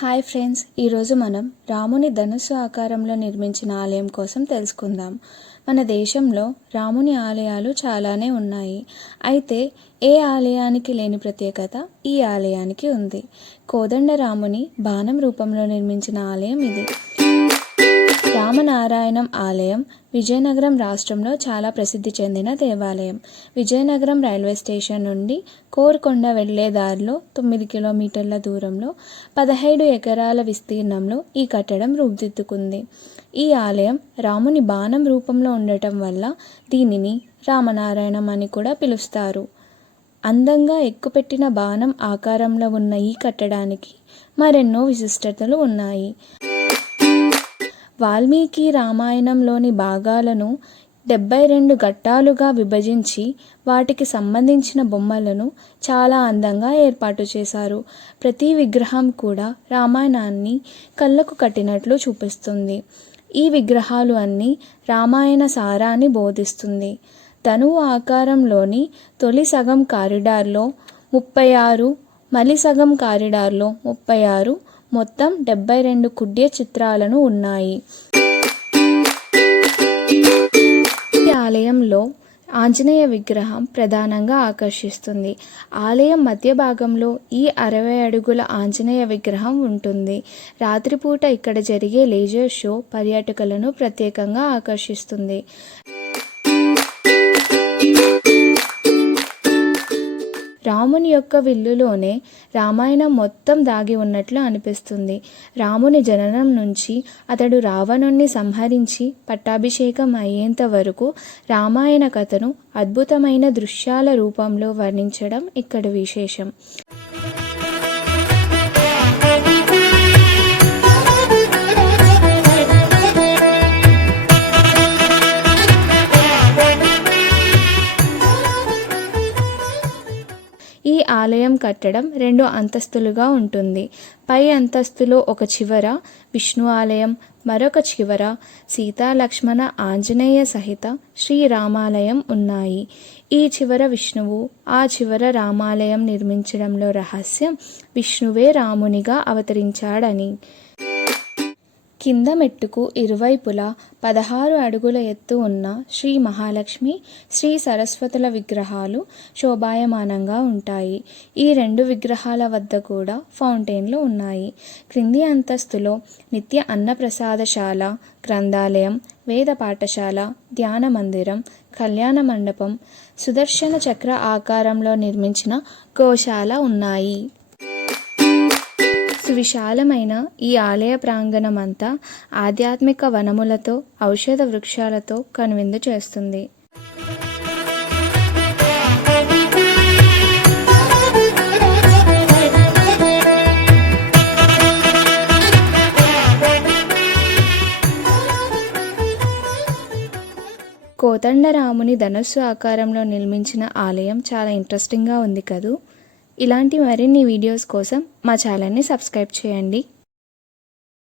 Hi friends, ఈరోజు మనం రాముని ధనుస్సు ఆకారంలో నిర్మించిన ఆలయం కోసం తెలుసుకుందాం. మన దేశంలో రాముని ఆలయాలు చాలానే ఉన్నాయి. అయితే ఏ ఆలయానికి లేని ప్రత్యేకత ఈ ఆలయానికి ఉంది. కోదండరాముని బాణం రూపంలో నిర్మించిన ఆలయం ఇది. రామనారాయణం ఆలయం విజయనగరం రాష్ట్రంలో చాలా ప్రసిద్ధి చెందిన దేవాలయం. విజయనగరం రైల్వే స్టేషన్ నుండి కోరుకొండ వెళ్లే దారిలో 9 కిలోమీటర్ల దూరంలో 17 ఎకరాల విస్తీర్ణంలో ఈ కట్టడం రూపుదిద్దుకుంది. ఈ ఆలయం రాముని బాణం రూపంలో ఉండటం వల్ల దీనిని రామనారాయణం అని కూడా పిలుస్తారు. అందంగా ఎక్కుపెట్టిన బాణం ఆకారంలో ఉన్న ఈ కట్టడానికి మరెన్నో విశిష్టతలు ఉన్నాయి. వాల్మీకి రామాయణంలోని భాగాలను 72 ఘట్టాలుగా విభజించి వాటికి సంబంధించిన బొమ్మలను చాలా అందంగా ఏర్పాటు చేశారు. ప్రతి విగ్రహం కూడా రామాయణాన్ని కళ్ళకు కట్టినట్లు చూపిస్తుంది. ఈ విగ్రహాలు అన్నీ రామాయణ సారాన్ని బోధిస్తుంది. ధనువు ఆకారంలోని తొలి సగం కారిడార్లో 36, మలి సగం కారిడార్లో 36, మొత్తం 72 కుడ్య చిత్రాలను ఉన్నాయి. ఈ ఆలయంలో ఆంజనేయ విగ్రహం ప్రధానంగా ఆకర్షిస్తుంది. ఆలయం మధ్య భాగంలో ఈ 60 అడుగుల ఆంజనేయ విగ్రహం ఉంటుంది. రాత్రిపూట ఇక్కడ జరిగే లేజర్ షో పర్యాటకులను ప్రత్యేకంగా ఆకర్షిస్తుంది. రాముని యొక్క విల్లులోనే రామాయణం మొత్తం దాగి ఉన్నట్లు అనిపిస్తుంది. రాముని జననం నుంచి అతడు రావణుణ్ణి సంహరించి పట్టాభిషేకం అయ్యేంత వరకు రామాయణ కథను అద్భుతమైన దృశ్యాల రూపంలో వర్ణించడం ఇక్కడి విశేషం. ఈ ఆలయం కట్టడం 2 అంతస్తులుగా ఉంటుంది. పై అంతస్తులో ఒక చివర విష్ణు ఆలయం, మరొక చివర సీతా లక్ష్మణ ఆంజనేయ సహిత శ్రీరామాలయం ఉన్నాయి. ఈ చివర విష్ణువు, ఆ చివర రామాలయం నిర్మించడంలో రహస్యం విష్ణువే రామునిగా అవతరించాడని. కింద మెట్టుకు ఇరువైపులా 16 అడుగుల ఎత్తు ఉన్న శ్రీ మహాలక్ష్మి, శ్రీ సరస్వతుల విగ్రహాలు శోభాయమానంగా ఉంటాయి. ఈ 2 విగ్రహాల వద్ద కూడా ఫౌంటైన్లు ఉన్నాయి. క్రింది అంతస్తులో నిత్య అన్నప్రసాదశాల, గ్రంథాలయం, వేద పాఠశాల, ధ్యాన మందిరం, కళ్యాణ మండపం, సుదర్శన చక్ర ఆకారంలో నిర్మించిన గోశాల ఉన్నాయి. సువిశాలమైన ఈ ఆలయ ప్రాంగణం అంతా ఆధ్యాత్మిక వనములతో, ఔషధ వృక్షాలతో కనువిందు చేస్తుంది. కోదండరాముని ధనుస్సు ఆకారంలో నిర్మించిన ఆలయం చాలా ఇంట్రెస్టింగ్గా ఉంది కదూ. ఇలాంటి మరిన్ని వీడియోస్ కోసం మా ఛానల్ని సబ్స్క్రైబ్ చేయండి.